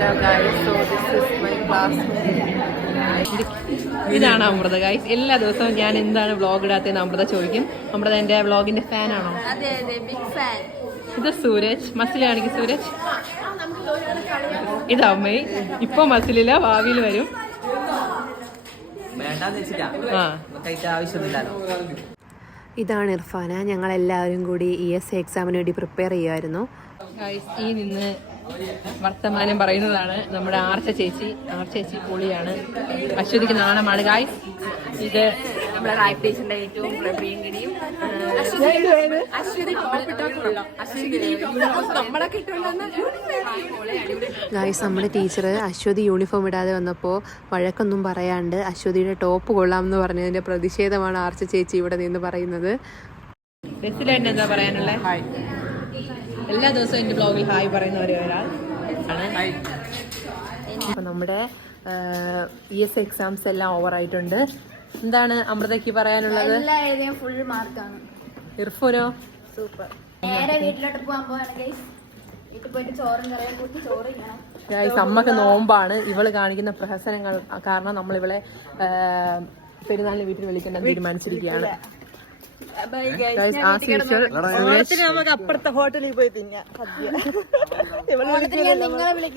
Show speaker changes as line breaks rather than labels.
ഇതാണ് അമൃത ഗൈസ്. എല്ലാ ദിവസവും ഞാൻ എന്താണ് വ്ളോഗ് ഇടാത്തതെന്ന് അമൃത ചോദിക്കും. അമൃത എന്റെ വ്ളോഗിന്റെ ഫാനാണോ? ഇത് സൂരജ്, മസിൽ കാണിക്കും സൂരജ്. ഇത് അമ്മേ, ഇപ്പൊ മസിലില്ല, ഭാവിയിൽ വരും.
ഇതാണ് ഇർഫാന. ഞങ്ങളെല്ലാവരും കൂടി ESE എക്സാമിന് വേണ്ടി പ്രിപ്പയർ ചെയ്യുമായിരുന്നു.
ഈ നിന്ന് വർത്തമാനം പറയുന്നതാണ് നമ്മുടെ ആർച്ച ചേച്ചി. ആർച്ച ചേച്ചി പൊളിയാണ്. അശ്വതിക്ക് നാണമാണ് ഗായ്സ്. ഇത് നമ്മുടെ റായ്പ് ടീച്ചറിന്റെ ഏറ്റവും പ്രിയങ്കരിയും
ഗായ്സ്, നമ്മുടെ ടീച്ചർ അശ്വതി യൂണിഫോം ഇടാതെ വന്നപ്പോൾ വഴക്കൊന്നും പറയാണ്ട് അശ്വതിയുടെ ടോപ്പ് കൊള്ളാമെന്ന് പറഞ്ഞതിന്റെ പ്രതിഷേധമാണ് ആർച്ച ചേച്ചി ഇവിടെ നിന്ന് പറയുന്നത്.
ബസ്സിലായിട്ട് എന്താ പറയാനുള്ളത്? എല്ലാ ദിവസവും എൻ്റെ ബ്ലോഗിൽ ഹായ് പറയുന്ന ഒരാൾ ആണ്.
അപ്പോൾ നമ്മുടെ ESE എക്സാംസ് എല്ലാം ഓവറായിട്ടുണ്ട്. എന്താണ് അമൃതയ്ക്ക് പറയാനുള്ളത്?
ഫുൾ മാർക്കാണ്.
ഇർഫുനോ?
സൂപ്പർ. നേരെ വീട്ടിലോട്ട് പോകാൻ പോവാണ് ഗൈസ്. വീട്ടിൽ പോയിട്ട് ചോറും കറിയും കൂട്ടി ചോറ് തിന്നണം.
ഗൈസ്, അമ്മക്ക് നോമ്പാണ്. ഇവള് കാണിക്കുന്ന പ്രഹസനങ്ങൾ കാരണം നമ്മൾ ഇവളെ പെരുന്നാളിന് വീട്ടിൽ വിളിക്കേണ്ടെന്ന് തീരുമാനിച്ചിരിക്കുകയാണ്.
നമുക്ക് അപ്പുറത്തെ ഹോട്ടലിൽ പോയി തിന്നാം.